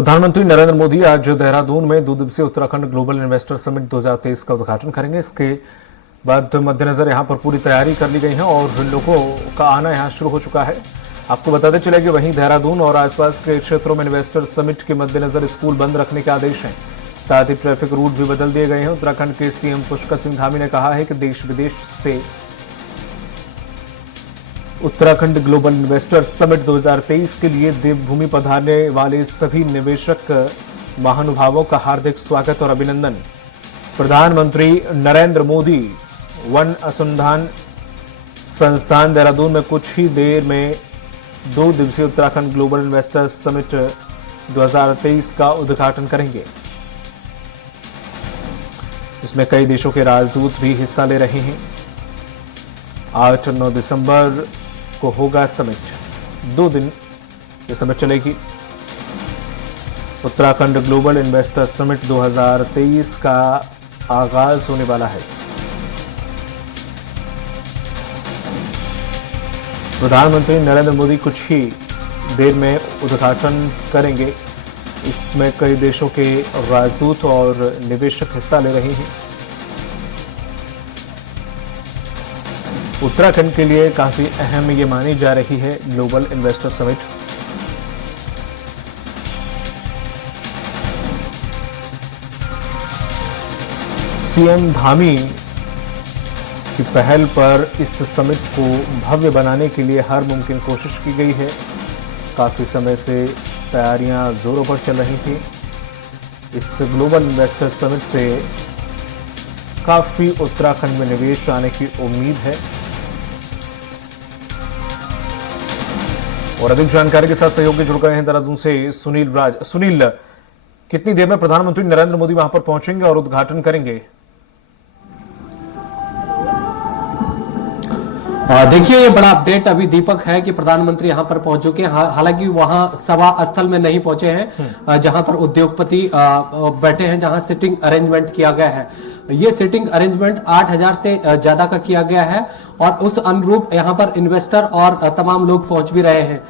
प्रधानमंत्री नरेंद्र मोदी आज देहरादून में 2 दिवसीय उत्तराखंड ग्लोबल इन्वेस्टर समिट 2023 का उद्घाटन करेंगे। इसके बाद मद्देनजर यहां पर पूरी तैयारी कर ली गई है और लोगों का आना यहां शुरू हो चुका है। आपको बताते चले कि वहीं देहरादून और आसपास के क्षेत्रों में इन्वेस्टर समिट के मद्देनजर स्कूल बंद रखने के आदेश हैं। साथ ही ट्रैफिक रूट भी बदल दिए गए हैं। उत्तराखंड के सीएम पुष्कर सिंह धामी ने कहा है कि देश विदेश से उत्तराखंड ग्लोबल इन्वेस्टर समिट 2023 के लिए देवभूमि पधारने वाले सभी निवेशक महानुभावों का हार्दिक स्वागत और अभिनंदन। प्रधानमंत्री नरेंद्र मोदी वन अनुसंधान संस्थान देहरादून में कुछ ही देर में 2 दिवसीय उत्तराखंड ग्लोबल इन्वेस्टर समिट 2023 का उद्घाटन करेंगे। इसमें कई देशों के राजदूत भी हिस्सा ले रहे हैं। 8 और 9 दिसंबर को होगा समिट। 2 दिन ये समिट चलेगी। उत्तराखंड ग्लोबल इन्वेस्टर समिट 2023 का आगाज होने वाला है। प्रधानमंत्री नरेंद्र मोदी कुछ ही देर में उद्घाटन करेंगे। इसमें कई देशों के राजदूत और निवेशक हिस्सा ले रहे हैं। उत्तराखंड के लिए काफी अहम ये मानी जा रही है global investor summit. CM Dhami की पहल पर इस समिट को भव्य बनाने के लिए हर मुमकिन कोशिश की गई है। काफी समय से तैयारियां जोरों पर चल रही थी। इस ग्लोबल इन्वेस्टर समिट से काफी उत्तराखंड में निवेश आने की उम्मीद है। और अधिक जानकारी के साथ सहयोगी जुड़ गए हैं देहरादून से सुनील राज। सुनील, कितनी देर में प्रधानमंत्री नरेंद्र मोदी वहां पर पहुंचेंगे और उद्घाटन करेंगे? देखिए, ये बड़ा अपडेट अभी दीपक है कि प्रधानमंत्री यहां पर पहुंच चुके हैं। हालांकि वहां सभा स्थल में नहीं पहुंचे हैं, जहां पर उद्योगपति बैठे हैं, जहां सिटिंग अरेंजमेंट किया गया है। ये सिटिंग अरेंजमेंट 8000 से ज्यादा का किया गया है और उस अनुरूप यहां पर इन्वेस्टर और तमाम लोग पहुंच भी रहे हैं।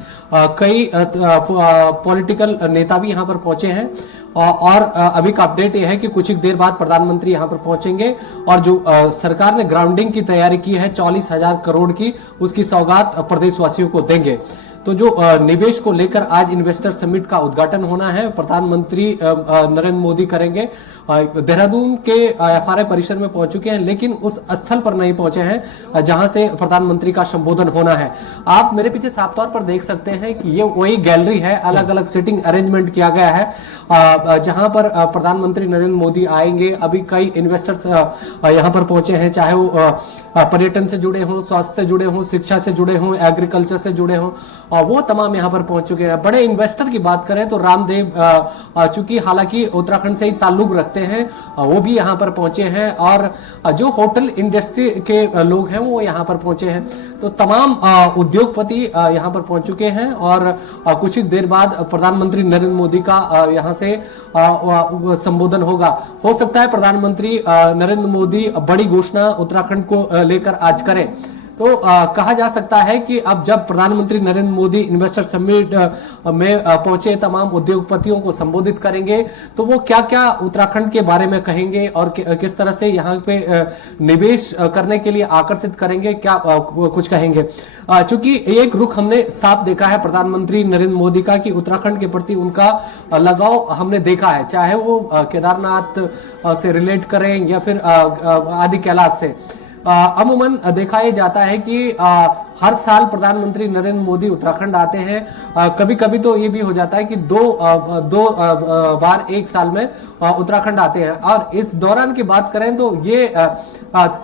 कई पॉलिटिकल नेता भी यहां पर पहुंचे हैं और अभी का अपडेट यह है कि कुछ ही देर बाद प्रधानमंत्री यहां पर पहुंचेंगे और जो सरकार ने ग्राउंडिंग की तैयारी की है 44,000 करोड़ की, उसकी सौगात प्रदेशवासियों को देंगे। तो जो निवेश को लेकर आज इन्वेस्टर समिट का उद्घाटन होना है, प्रधानमंत्री नरेंद्र मोदी करेंगे। देहरादून के एफआरआई परिसर में पहुंच चुके हैं, लेकिन उस स्थल पर नहीं पहुंचे हैं जहां से प्रधानमंत्री का संबोधन होना है। आप मेरे पीछे साफ तौर पर देख सकते हैं कि ये वही गैलरी है, अलग अलग सिटिंग अरेंजमेंट किया गया है जहां पर प्रधानमंत्री नरेंद्र मोदी आएंगे। अभी कई इन्वेस्टर्स यहां पर पहुंचे हैं, चाहे वो पर्यटन से जुड़े हों, स्वास्थ्य से जुड़े हों, शिक्षा से जुड़े हों, एग्रीकल्चर से जुड़े हों, वो तमाम यहां पर पहुंच चुके हैं। बड़े इन्वेस्टर की बात करें तो रामदेव, चूंकि हालांकि उत्तराखंड से ही ताल्लुक रखते हैं, वो भी यहां पर पहुंचे हैं और जो होटल इंडस्ट्री के लोग हैं वो यहां पर पहुंचे हैं। तो तमाम उद्योगपति यहां पर पहुंच चुके हैं और कुछ ही देर बाद प्रधानमंत्री नरेंद्र मोदी का यहां से संबोधन होगा। हो सकता है प्रधानमंत्री नरेंद्र मोदी बड़ी घोषणा उत्तराखंड को लेकर आज करें। तो कहा जा सकता है कि अब जब प्रधानमंत्री नरेंद्र मोदी इन्वेस्टर समिट में पहुंचे, तमाम उद्योगपतियों को संबोधित करेंगे, तो वो क्या क्या उत्तराखंड के बारे में कहेंगे और किस तरह से यहाँ पे निवेश करने के लिए आकर्षित करेंगे, क्या कुछ कहेंगे। चूंकि एक रुख हमने साफ देखा है प्रधानमंत्री नरेंद्र मोदी का कि उत्तराखंड के प्रति उनका लगाव हमने देखा है, चाहे वो केदारनाथ से रिलेट करें या फिर आदि कैलाश से। अमूमन देखा यह जाता है कि हर साल प्रधानमंत्री नरेंद्र मोदी उत्तराखंड आते हैं। कभी कभी तो ये भी हो जाता है कि दो बार एक साल में उत्तराखंड आते हैं। और इस दौरान की बात करें तो ये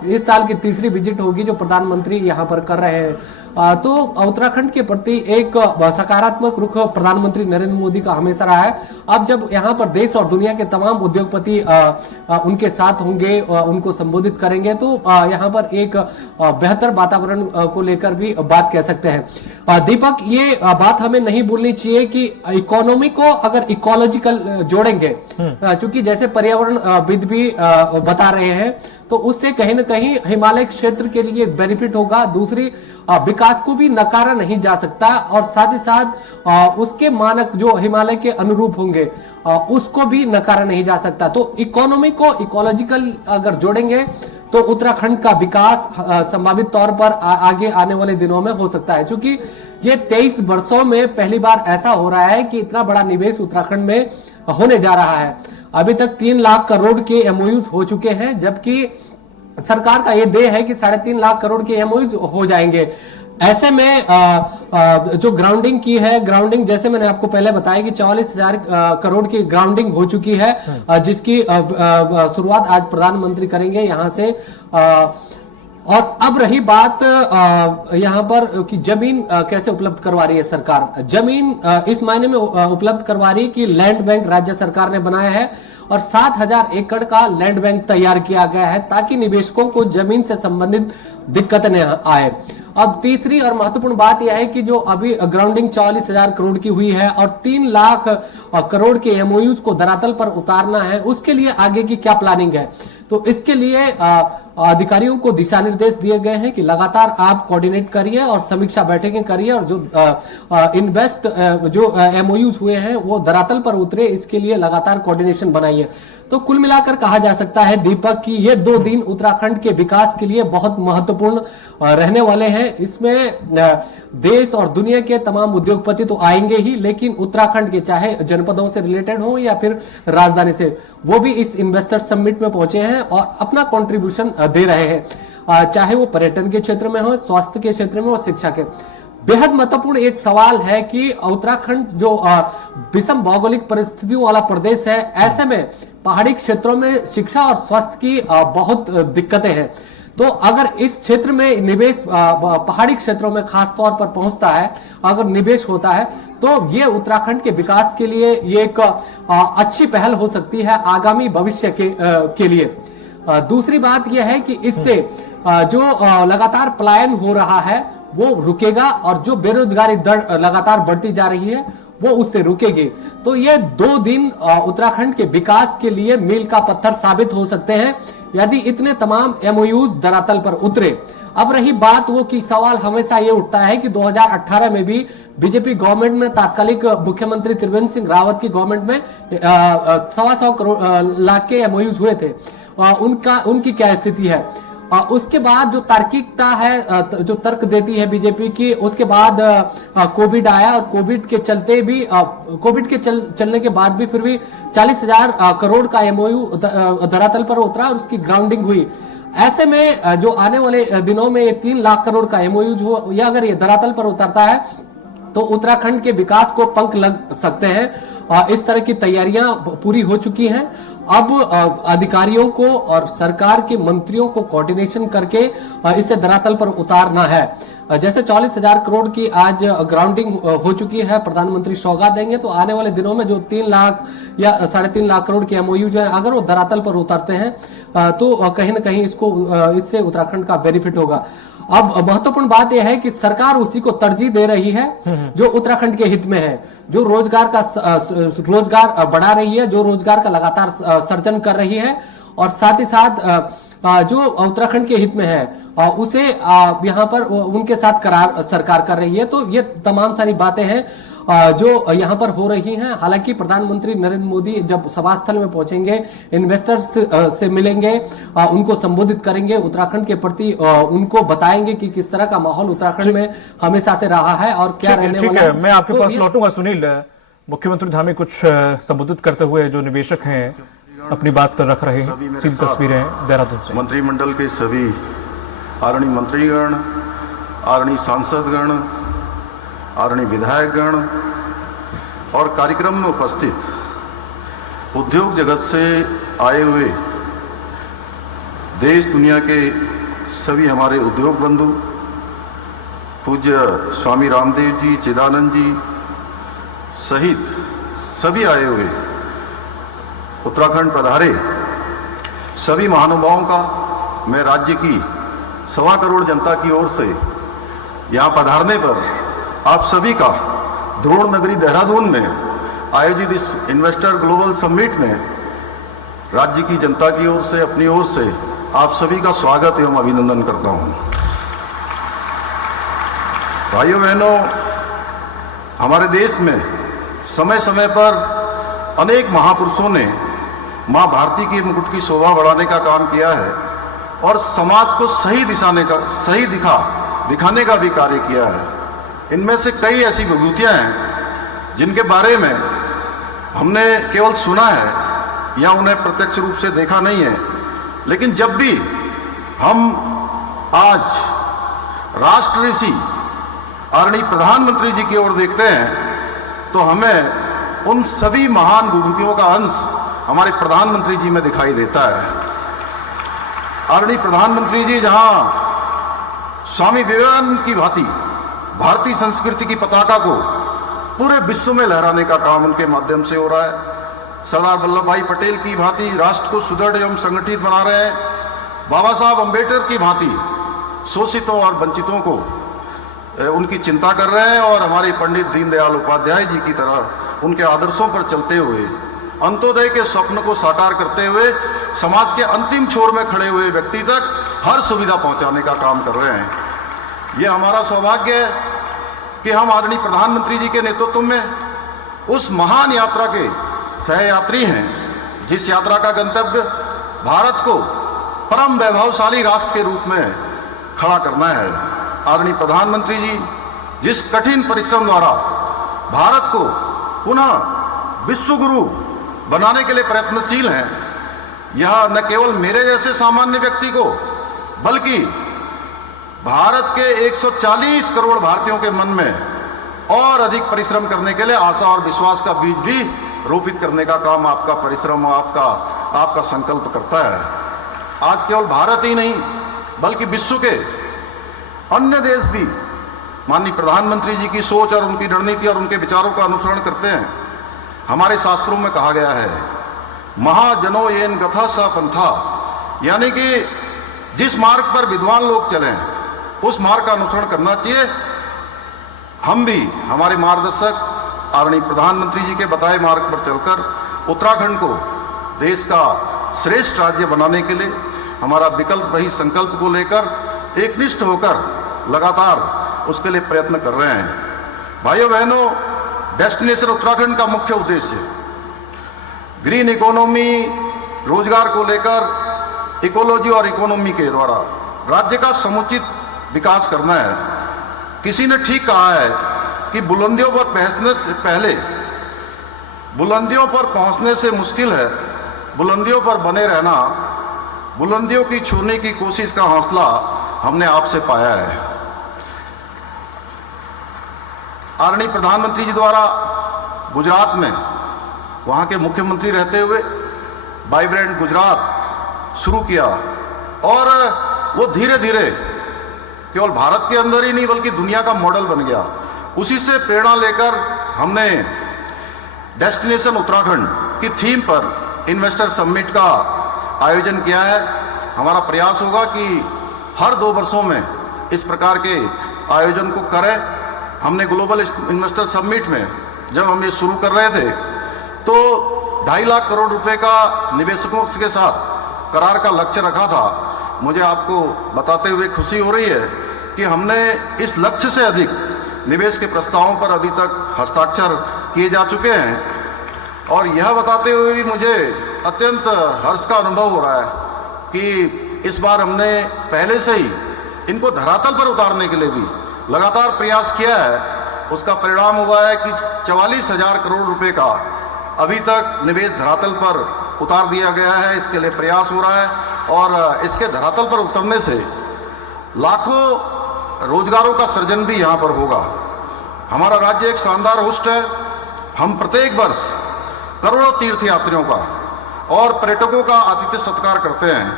इस साल की तीसरी विजिट होगी जो प्रधानमंत्री यहाँ पर कर रहे हैं। तो उत्तराखंड के प्रति एक सकारात्मक रुख प्रधानमंत्री नरेंद्र मोदी का हमेशा रहा है। अब जब यहाँ पर देश और दुनिया के तमाम उद्योगपति उनके साथ होंगे, उनको संबोधित करेंगे, तो यहाँ पर एक बेहतर वातावरण को लेकर भी बात कह सकते हैं। दीपक, ये बात हमें नहीं भूलनी चाहिए कि इकोनॉमी को अगर इकोलॉजिकल जोड़ेंगे, क्योंकि जैसे पर्यावरण विद भी बता रहे हैं, तो उससे कहीं ना कहीं हिमालय क्षेत्र के लिए बेनिफिट होगा। दूसरी, विकास को भी नकारा नहीं जा सकता, और साथ ही साथ उसके मानक जो हिमालय के अनुरूप होंगे उसको भी नकारा नहीं जा सकता। तो इकोनॉमी को इकोलॉजिकल अगर जोड़ेंगे तो उत्तराखंड का विकास संभावित तौर पर आगे आने वाले दिनों में हो सकता है, क्योंकि ये 23 वर्षों में पहली बार ऐसा हो रहा है कि इतना बड़ा निवेश उत्तराखंड में होने जा रहा है। अभी तक 3 लाख करोड़ के एमओयूज हो चुके हैं, जबकि सरकार का यह ध्येय है कि 3.5 लाख करोड़ के एमओयूज हो जाएंगे। ऐसे में जो ग्राउंडिंग की है, ग्राउंडिंग जैसे मैंने आपको पहले बताया कि 44,000 करोड़ की ग्राउंडिंग हो चुकी है, जिसकी शुरुआत आज प्रधानमंत्री करेंगे यहां से। और अब रही बात यहां पर कि जमीन कैसे उपलब्ध करवा रही है सरकार। जमीन इस मायने में उपलब्ध करवा रही है कि लैंड बैंक राज्य सरकार ने बनाया है और 7,000 एकड़ का लैंड बैंक तैयार किया गया है, ताकि निवेशकों को जमीन से संबंधित दिक्कत न आए। अब तीसरी और महत्वपूर्ण बात यह है कि जो अभी ग्राउंडिंग 44,000 करोड़ की हुई है और 3 लाख करोड़ के एमओयूज को धरातल पर उतारना है, उसके लिए आगे की क्या प्लानिंग है। तो इसके लिए अधिकारियों को दिशा निर्देश दिए गए हैं कि लगातार आप कोऑर्डिनेट करिए और समीक्षा बैठकें करिए, और जो एमओयूज हुए हैं वो धरातल पर उतरे, इसके लिए लगातार कोऑर्डिनेशन बनाइए। तो कुल मिलाकर कहा जा सकता है दीपक कि ये 2 दिन उत्तराखंड के विकास के लिए बहुत महत्वपूर्ण रहने वाले हैं। इसमें देश और दुनिया के तमाम उद्योगपति तो आएंगे ही, लेकिन उत्तराखंड के चाहे जनपदों से रिलेटेड हो या फिर राजधानी से, वो भी इस इन्वेस्टर समिट में पहुंचे हैं और अपना कंट्रीब्यूशन दे रहे हैं, चाहे वो पर्यटन के क्षेत्र में हो, स्वास्थ्य के क्षेत्र में हो, शिक्षा के। बेहद महत्वपूर्ण एक सवाल है कि उत्तराखंड जो विषम भौगोलिक परिस्थितियों वाला प्रदेश है, ऐसे में पहाड़ी क्षेत्रों में शिक्षा और स्वास्थ्य की बहुत दिक्कतें हैं। तो अगर इस क्षेत्र में निवेश पहाड़ी क्षेत्रों में खास तौर पर पहुंचता है, अगर निवेश होता है, तो ये उत्तराखंड के विकास के लिए ये एक अच्छी पहल हो सकती है आगामी भविष्य के लिए। दूसरी बात यह है कि इससे जो लगातार पलायन हो रहा है वो रुकेगा, और जो बेरोजगारी दर लगातार बढ़ती जा रही है वो उससे रुकेगी। तो ये 2 दिन उत्तराखंड के विकास के लिए मील का पत्थर साबित हो सकते हैं, यदि इतने तमाम एमओयूज धरातल पर उतरे। अब रही बात वो कि सवाल हमेशा ये उठता है कि 2018 में भी बीजेपी गवर्नमेंट में तात्कालिक मुख्यमंत्री त्रिवेंद्र सिंह रावत की गवर्नमेंट में 125 लाख के एमओयूज हुए थे, उनकी क्या स्थिति है। उसके बाद जो तार्किकता है, जो तर्क देती है बीजेपी की, उसके बाद कोविड आया और कोविड के चलते भी चलने के बाद भी फिर भी 40,000 करोड़ का एमओयू धरातल पर उतरा और उसकी ग्राउंडिंग हुई। ऐसे में जो आने वाले दिनों में ये 3 लाख करोड़ का एमओयू जो या अगर ये धरातल पर उतरता है तो उत्तराखंड के विकास को पंख लग सकते हैं। इस तरह की तैयारियां पूरी हो चुकी हैं। अब अधिकारियों को और सरकार के मंत्रियों को कोऑर्डिनेशन करके इसे धरातल पर उतारना है। जैसे 40,000 करोड़ की आज ग्राउंडिंग हो चुकी है, प्रधानमंत्री सौगात देंगे, तो आने वाले दिनों में जो 3 लाख या 3.5 लाख करोड़ के एमओयू जो है, अगर वो धरातल पर उतारते हैं तो कहीं ना कहीं इससे उत्तराखंड का बेनिफिट होगा। अब महत्वपूर्ण बात यह है कि सरकार उसी को तरजीह दे रही है जो उत्तराखंड के हित में है, जो रोजगार बढ़ा रही है, जो रोजगार का लगातार सर्जन कर रही है, और साथ ही साथ जो उत्तराखंड के हित में है उसे यहाँ पर उनके साथ करार सरकार कर रही है। तो ये तमाम सारी बातें हैं जो यहाँ पर हो रही हैं। हालांकि प्रधानमंत्री नरेंद्र मोदी जब सभा स्थल में पहुंचेंगे, इन्वेस्टर्स से मिलेंगे, उनको संबोधित करेंगे, उत्तराखंड के प्रति उनको बताएंगे कि किस तरह का माहौल उत्तराखंड में हमेशा से रहा है और क्या रहने वाला है। मैं आपके पास लौटूंगा सुनील। मुख्यमंत्री धामी कुछ संबोधित करते हुए जो निवेशक हैं अपनी बात रख रहे हैं, सीधी तस्वीरें देहरादून से। मंत्रिमंडल के सभी आदरणीय मंत्रीगण, आदरणीय सांसदगण, आदरणीय विधायकगण और कार्यक्रम में उपस्थित उद्योग जगत से आए हुए देश दुनिया के सभी हमारे उद्योग बंधु, पूज्य स्वामी रामदेव जी, चिदानंद जी सहित सभी आए हुए उत्तराखंड पधारे सभी महानुभावों का मैं राज्य की 1.25 करोड़ जनता की ओर से यहां पधारने पर आप सभी का द्रोण नगरी देहरादून में आयोजित इस इन्वेस्टर ग्लोबल समिट में राज्य की जनता की ओर से, अपनी ओर से आप सभी का स्वागत एवं अभिनंदन करता हूं। भाइयों बहनों, हमारे देश में समय समय पर अनेक महापुरुषों ने मां भारती के मुकुट की शोभा बढ़ाने का काम किया है और समाज को सही दिखाने का भी कार्य किया है। इनमें से कई ऐसी विभूतियां हैं जिनके बारे में हमने केवल सुना है या उन्हें प्रत्यक्ष रूप से देखा नहीं है, लेकिन जब भी हम आज राष्ट्र ऋषि आदरणीय प्रधानमंत्री जी की ओर देखते हैं तो हमें उन सभी महान विभूतियों का अंश हमारे प्रधानमंत्री जी में दिखाई देता है। आदरणीय प्रधानमंत्री जी जहां स्वामी विवेकानंद की भांति भारतीय संस्कृति की पताका को पूरे विश्व में लहराने का काम उनके माध्यम से हो रहा है। सरदार वल्लभ भाई पटेल की भांति राष्ट्र को सुदृढ़ एवं संगठित बना रहे हैं। बाबा साहब अंबेडकर की भांति शोषितों और वंचितों को उनकी चिंता कर रहे हैं और हमारे पंडित दीनदयाल उपाध्याय जी की तरह उनके आदर्शों पर चलते हुए अंत्योदय के स्वप्न को साकार करते हुए समाज के अंतिम छोर में खड़े हुए व्यक्ति तक हर सुविधा पहुंचाने का काम कर रहे हैं। यह हमारा सौभाग्य है कि हम आदरणीय प्रधानमंत्री जी के नेतृत्व में उस महान यात्रा के सहयात्री हैं, जिस यात्रा का गंतव्य भारत को परम वैभवशाली राष्ट्र के रूप में खड़ा करना है। आदरणीय प्रधानमंत्री जी जिस कठिन परिश्रम द्वारा भारत को पुनः विश्व गुरु बनाने के लिए प्रयत्नशील हैं, यह न केवल मेरे जैसे सामान्य व्यक्ति को बल्कि भारत के 140 करोड़ भारतीयों के मन में और अधिक परिश्रम करने के लिए आशा और विश्वास का बीज भी रोपित करने का काम आपका परिश्रम और आपका संकल्प करता है। आज केवल भारत ही नहीं बल्कि विश्व के अन्य देश भी माननीय प्रधानमंत्री जी की सोच और उनकी रणनीति और उनके विचारों का अनुसरण करते हैं। हमारे शास्त्रों में कहा गया है महाजनो येन गथा सा पंथा, यानी कि जिस मार्ग पर विद्वान लोग चलें उस मार्ग का अनुसरण करना चाहिए। हम भी हमारे मार्गदर्शक आदरणीय प्रधानमंत्री जी के बताए मार्ग पर चलकर उत्तराखंड को देश का श्रेष्ठ राज्य बनाने के लिए हमारा विकल्प रहित संकल्प को लेकर एकनिष्ठ होकर लगातार उसके लिए प्रयत्न कर रहे हैं। भाइयों बहनों, डेस्टिनेशन उत्तराखंड का मुख्य उद्देश्य ग्रीन इकोनॉमी, रोजगार को लेकर इकोलॉजी और इकोनॉमी के द्वारा राज्य का समुचित विकास करना है। किसी ने ठीक कहा है कि बुलंदियों पर पहुंचने से पहले बुलंदियों पर पहुंचने से मुश्किल है बुलंदियों पर बने रहना। बुलंदियों की छूने की कोशिश का हौसला हमने आपसे पाया है। आदरणीय प्रधानमंत्री जी द्वारा गुजरात में वहां के मुख्यमंत्री रहते हुए वाइब्रेंट गुजरात शुरू किया और वो धीरे धीरे केवल भारत के अंदर ही नहीं बल्कि दुनिया का मॉडल बन गया। उसी से प्रेरणा लेकर हमने डेस्टिनेशन उत्तराखंड की थीम पर इन्वेस्टर समिट का आयोजन किया है। हमारा प्रयास होगा कि हर 2 वर्षों में इस प्रकार के आयोजन को करें। हमने ग्लोबल इन्वेस्टर समिट में जब हम ये शुरू कर रहे थे तो 2.5 लाख करोड़ रुपए का निवेशकों के साथ करार का लक्ष्य रखा था। मुझे आपको बताते हुए खुशी हो रही है कि हमने इस लक्ष्य से अधिक निवेश के प्रस्तावों पर अभी तक हस्ताक्षर किए जा चुके हैं और यह बताते हुए भी मुझे अत्यंत हर्ष का अनुभव हो रहा है कि इस बार हमने पहले से ही इनको धरातल पर उतारने के लिए भी लगातार प्रयास किया है। उसका परिणाम हुआ है कि 44,000 करोड़ रुपए का अभी तक निवेश धरातल पर उतार दिया गया है। इसके लिए प्रयास हो रहा है और इसके धरातल पर उतरने से लाखों रोजगारों का सृजन भी यहां पर होगा। हमारा राज्य एक शानदार होस्ट है। हम प्रत्येक वर्ष करोड़ों तीर्थयात्रियों का और पर्यटकों का आतिथ्य सत्कार करते हैं।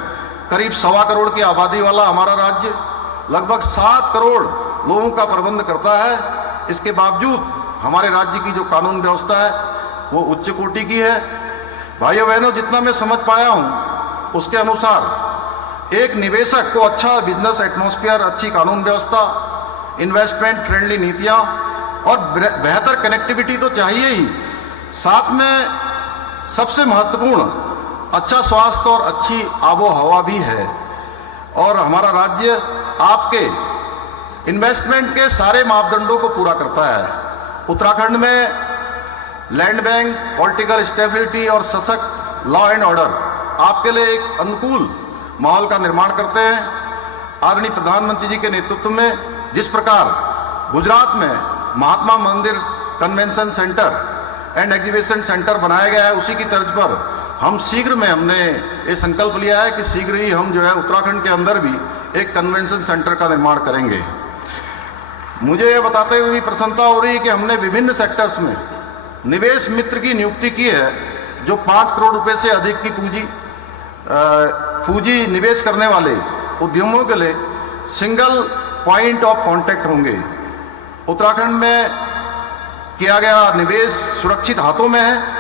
करीब 1.25 करोड़ की आबादी वाला हमारा राज्य लगभग 7 करोड़ लोगों का प्रबंध करता है। इसके बावजूद हमारे राज्य की जो कानून व्यवस्था है वो उच्च कोटि की है। भाइयों बहनों, जितना मैं समझ पाया हूं उसके अनुसार एक निवेशक को अच्छा बिजनेस एटमॉस्फेयर, अच्छी कानून व्यवस्था इन्वेस्टमेंट फ्रेंडली नीतियां और बेहतर कनेक्टिविटी तो चाहिए ही, साथ में सबसे महत्वपूर्ण अच्छा स्वास्थ्य और अच्छी आबो हवा भी है। और हमारा राज्य आपके इन्वेस्टमेंट के सारे मापदंडों को पूरा करता है। उत्तराखंड में लैंड बैंक, पॉलिटिकल स्टेबिलिटी और सशक्त लॉ एंड ऑर्डर आपके लिए एक अनुकूल माहौल का निर्माण करते हैं। आदरणीय प्रधानमंत्री जी के नेतृत्व में जिस प्रकार गुजरात में महात्मा मंदिर convention centre and exhibition centre बनाया गया है, उसी की तर्ज पर हम शीघ्र में हमने ये संकल्प लिया है कि शीघ्र ही हम जो है उत्तराखंड के अंदर भी एक कन्वेंशन सेंटर का निर्माण करेंगे। मुझे यह बताते हुए भी प्रसन्नता हो रही है कि हमने विभिन्न सेक्टर्स में निवेश मित्र की नियुक्ति की है, जो 5 करोड़ रुपए से अधिक की पूंजी निवेश करने वाले उद्यमों के लिए सिंगल पॉइंट ऑफ कांटेक्ट होंगे। उत्तराखंड में किया गया निवेश सुरक्षित हाथों में है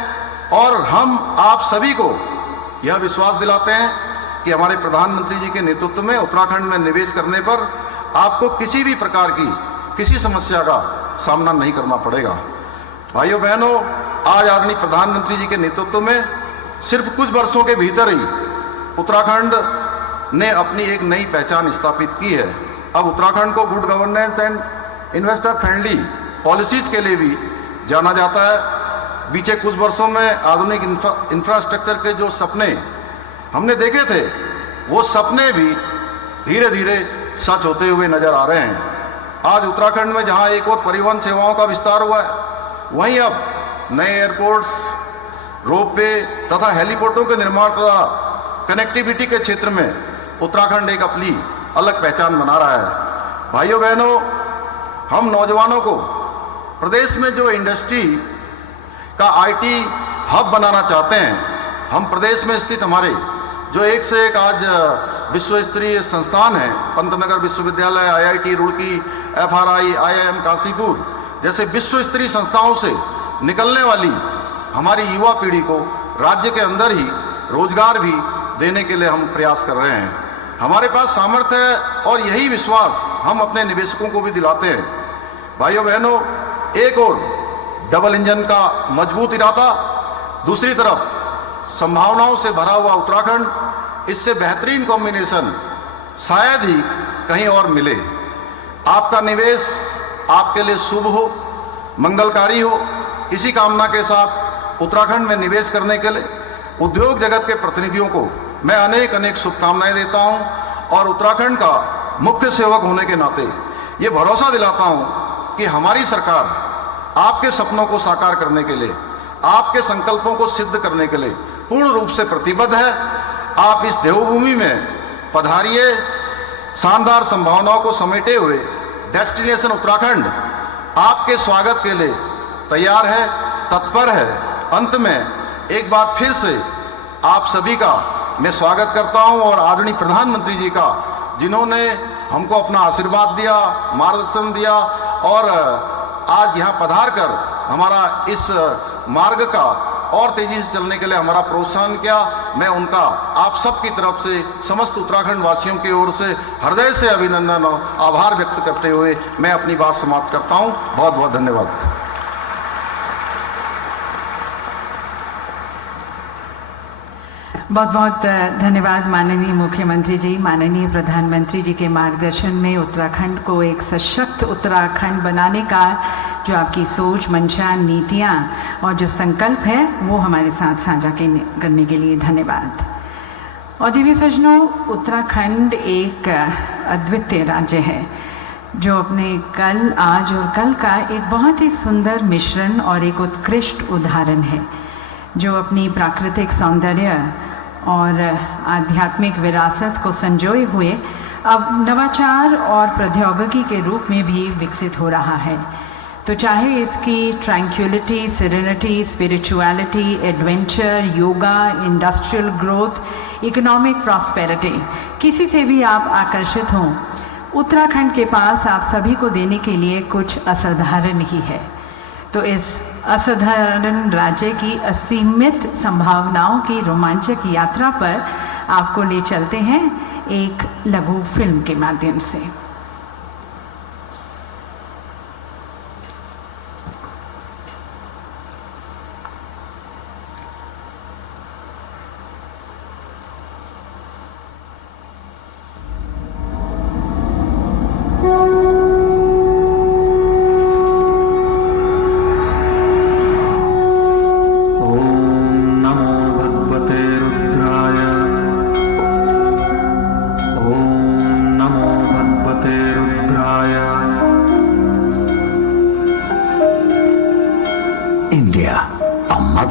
और हम आप सभी को यह विश्वास दिलाते हैं कि हमारे प्रधानमंत्री जी के नेतृत्व में उत्तराखंड में निवेश करने पर आपको किसी भी प्रकार की किसी समस्या का सामना नहीं करना पड़ेगा। भाइयों बहनों, आज आदरणीय प्रधानमंत्री जी के नेतृत्व में सिर्फ कुछ वर्षों के भीतर ही उत्तराखंड ने अपनी एक नई पहचान स्थापित की है। अब उत्तराखंड को good governance and investor friendly policies के लिए भी जाना जाता है। बीते कुछ वर्षों में आधुनिक इंफ्रास्ट्रक्चर के जो सपने हमने देखे थे, वो सपने भी धीरे धीरे सच होते हुए नजर आ रहे हैं। आज उत्तराखंड में जहां एक और परिवहन सेवाओं का विस्तार हुआ है, वहीं अब नए एयरपोर्ट्स, रोपवे तथा हेलीपोर्टों के निर्माण तथा कनेक्टिविटी के क्षेत्र में उत्तराखंड एक अपनी अलग पहचान बना रहा है। भाइयों बहनों, हम नौजवानों को प्रदेश में जो इंडस्ट्री का आईटी हब बनाना चाहते हैं, हम प्रदेश में स्थित हमारे जो एक से एक आज विश्व स्तरीय संस्थान है, पंतनगर विश्वविद्यालय, IIT Roorkee, FRI, IIM Kashipur जैसे विश्व स्तरीय संस्थाओं से निकलने वाली हमारी युवा पीढ़ी को राज्य के अंदर ही रोजगार भी देने के लिए हम प्रयास कर रहे हैं। हमारे पास सामर्थ्य है और यही विश्वास हम अपने निवेशकों को भी दिलाते हैं। भाइयों बहनों, एक और डबल इंजन का मजबूत इरादा, दूसरी तरफ संभावनाओं से भरा हुआ उत्तराखंड, इससे बेहतरीन कॉम्बिनेशन शायद ही कहीं और मिले। आपका निवेश आपके लिए शुभ हो, मंगलकारी हो, इसी कामना के साथ उत्तराखंड में निवेश करने के लिए उद्योग जगत के प्रतिनिधियों को मैं अनेक अनेक शुभकामनाएं देता हूं और उत्तराखंड का मुख्य सेवक होने के नाते ये भरोसा दिलाता हूं कि हमारी सरकार आपके सपनों को साकार करने के लिए, आपके संकल्पों को सिद्ध करने के लिए पूर्ण रूप से प्रतिबद्ध है। आप इस देवभूमि में पधारिए, शानदार संभावनाओं को समेटे हुए डेस्टिनेशन उत्तराखंड आपके स्वागत के लिए तैयार है, तत्पर है। अंत में एक बार फिर से आप सभी का मैं स्वागत करता हूं और आदरणीय प्रधानमंत्री जी का, जिन्होंने हमको अपना आशीर्वाद दिया, मार्गदर्शन दिया और आज यहां पधार कर हमारा इस मार्ग का और तेजी से चलने के लिए हमारा प्रोत्साहन किया। मैं उनका आप सबकी तरफ से समस्त उत्तराखंड वासियों की ओर से हृदय से अभिनंदन और आभार व्यक्त करते हुए मैं अपनी बात समाप्त करता हूं। बहुत बहुत धन्यवाद। बहुत बहुत धन्यवाद माननीय मुख्यमंत्री जी। माननीय प्रधानमंत्री जी के मार्गदर्शन में उत्तराखंड को एक सशक्त उत्तराखंड बनाने का जो आपकी सोच, मंशा, नीतियां और जो संकल्प है, वो हमारे साथ साझा करने के लिए धन्यवाद। और दिव्य सज्जनों, उत्तराखंड एक अद्वितीय राज्य है जो अपने कल, आज और कल का एक बहुत ही सुंदर मिश्रण और एक उत्कृष्ट उदाहरण है, जो अपनी प्राकृतिक सौंदर्य और आध्यात्मिक विरासत को संजोए हुए अब नवाचार और प्रौद्योगिकी के रूप में भी विकसित हो रहा है। तो चाहे इसकी tranquillity, serenity, spirituality, adventure, yoga, industrial growth, economic prosperity, किसी से भी आप आकर्षित हों, उत्तराखंड के पास आप सभी को देने के लिए कुछ असाधारण ही है। तो इस असाधारण राज्य की असीमित संभावनाओं की रोमांचक यात्रा पर आपको ले चलते हैं एक लघु फिल्म के माध्यम से।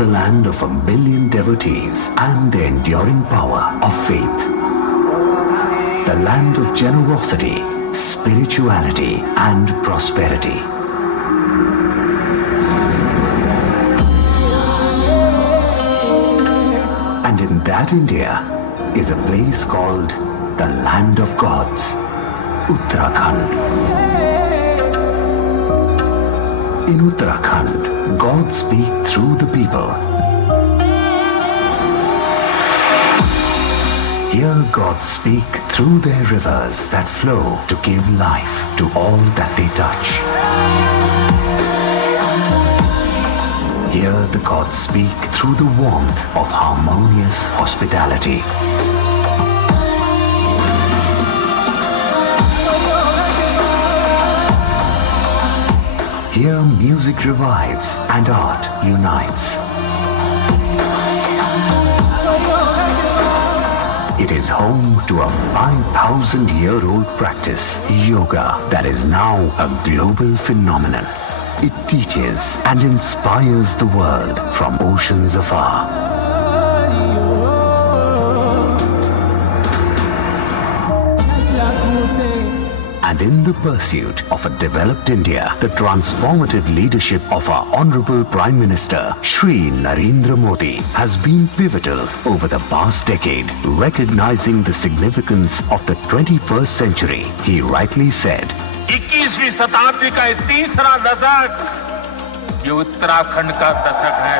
the land of 1 billion devotees and the enduring power of faith. The land of generosity, spirituality and prosperity. And in that India is a place called the land of gods, Uttarakhand. In Uttarakhand, gods speak through the people. Here gods speak through their rivers that flow to give life to all that they touch. Here the gods speak through the warmth of harmonious hospitality. Here music revives and art unites. It is home to a 5,000-year-old practice, yoga, that is now a global phenomenon. It teaches and inspires the world from oceans afar. And in the pursuit of a developed India, the transformative leadership of our Honorable Prime Minister, Shri Narendra Modi, has been pivotal over the past decade, recognizing the significance of the 21st century. He rightly said, 21वीं शताब्दी का ये तीसरा दशक ये उत्तराखंड का दशक है।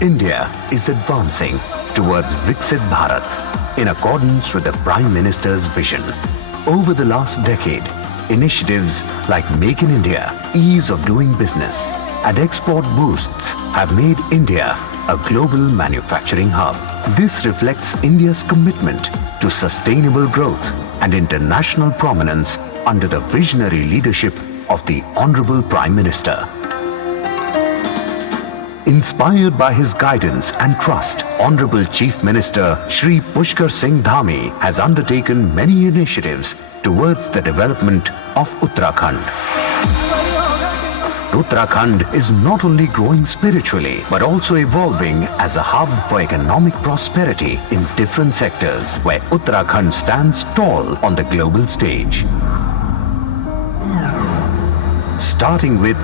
India is advancing towards Viksit Bharat in accordance with the Prime Minister's vision. Over the last decade, initiatives like Make in India, ease of doing business, and export boosts have made India a global manufacturing hub. This reflects India's commitment to sustainable growth and international prominence under the visionary leadership of the Honorable Prime Minister. Inspired by his guidance and trust, Honorable Chief Minister Shri Pushkar Singh Dhami has undertaken many initiatives towards the development of Uttarakhand. Uttarakhand is not only growing spiritually but also evolving as a hub for economic prosperity in different sectors, where Uttarakhand stands tall on the global stage. Starting with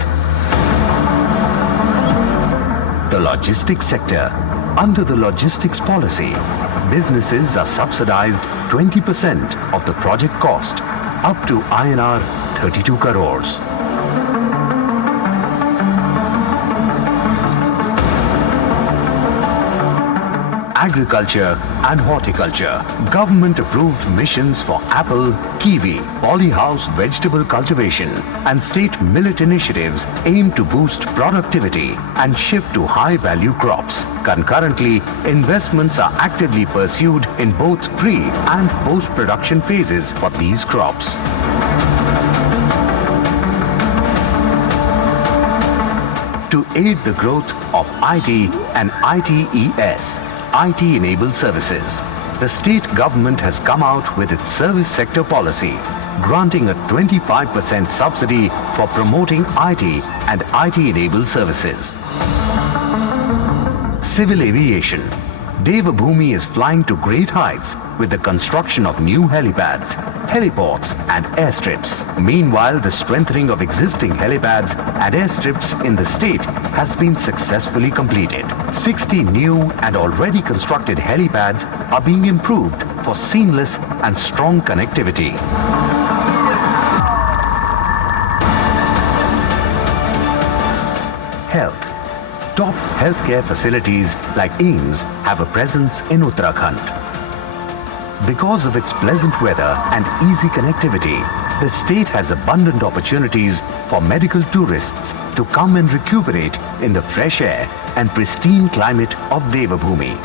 the logistics sector. Under the logistics policy, businesses are subsidized 20% of the project cost up to INR 32 crores. Agriculture and horticulture. Government approved missions for apple, kiwi, polyhouse vegetable cultivation and state millet initiatives aim to boost productivity and shift to high value crops. Concurrently, investments are actively pursued in both pre and post production phases for these crops. To aid the growth of IT and ITES, IT-enabled services, the state government has come out with its service sector policy, granting a 25% subsidy for promoting IT and IT-enabled services. Civil aviation. Devabhoomi is flying to great heights with the construction of new helipads, heliports and airstrips. Meanwhile, the strengthening of existing helipads and airstrips in the state has been successfully completed. 60 new and already constructed helipads are being improved for seamless and strong connectivity. Health. Top healthcare facilities like AIIMS have a presence in Uttarakhand. Because of its pleasant weather and easy connectivity, the state has abundant opportunities for medical tourists to come and recuperate in the fresh air and pristine climate of Devabhoomi.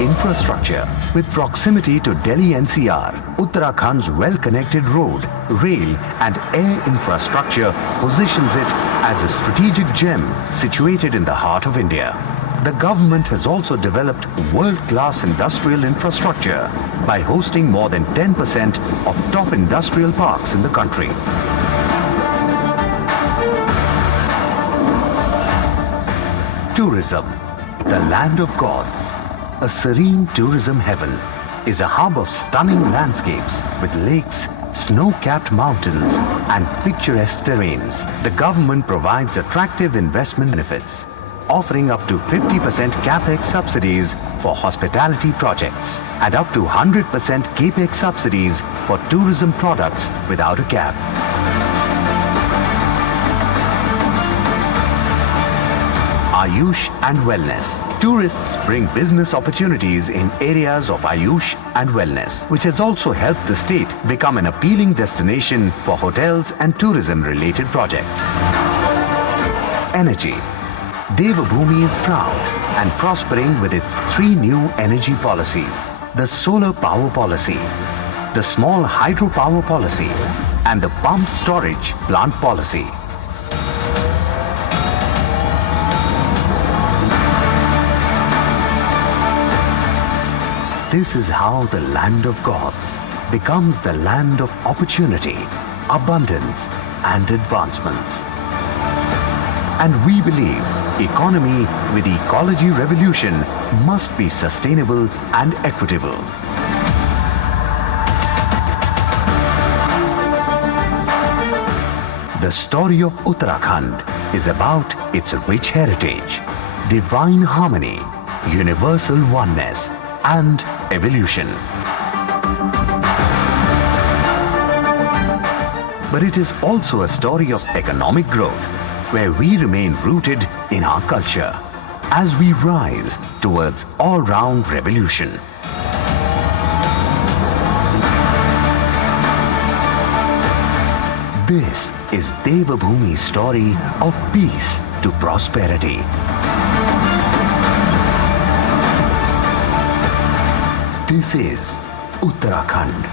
Infrastructure. With proximity to Delhi NCR, Uttarakhand's well-connected road, rail and air infrastructure positions it as a strategic gem situated in the heart of India. The government has also developed world-class industrial infrastructure by hosting more than 10% of top industrial parks in the country. Tourism, the land of gods, a serene tourism heaven, is a hub of stunning landscapes with lakes, snow-capped mountains and picturesque terrains. The government provides attractive investment benefits, offering up to 50% capex subsidies for hospitality projects and up to 100% capex subsidies for tourism products without a cap. Ayush and Wellness. Tourists bring business opportunities in areas of Ayush and Wellness, which has also helped the state become an appealing destination for hotels and tourism-related projects. Energy. Devabhoomi is proud and prospering with its 3 new energy policies: the solar power policy, the small hydropower policy, and the pump storage plant policy. This is how the land of gods becomes the land of opportunity, abundance, and advancements. And we believe economy with ecology revolution must be sustainable and equitable. The story of Uttarakhand is about its rich heritage, divine harmony, universal oneness, and evolution. But it is also a story of economic growth, where we remain rooted in our culture as we rise towards all-round revolution. This is Devabhoomi's story of peace to prosperity. This is Uttarakhand.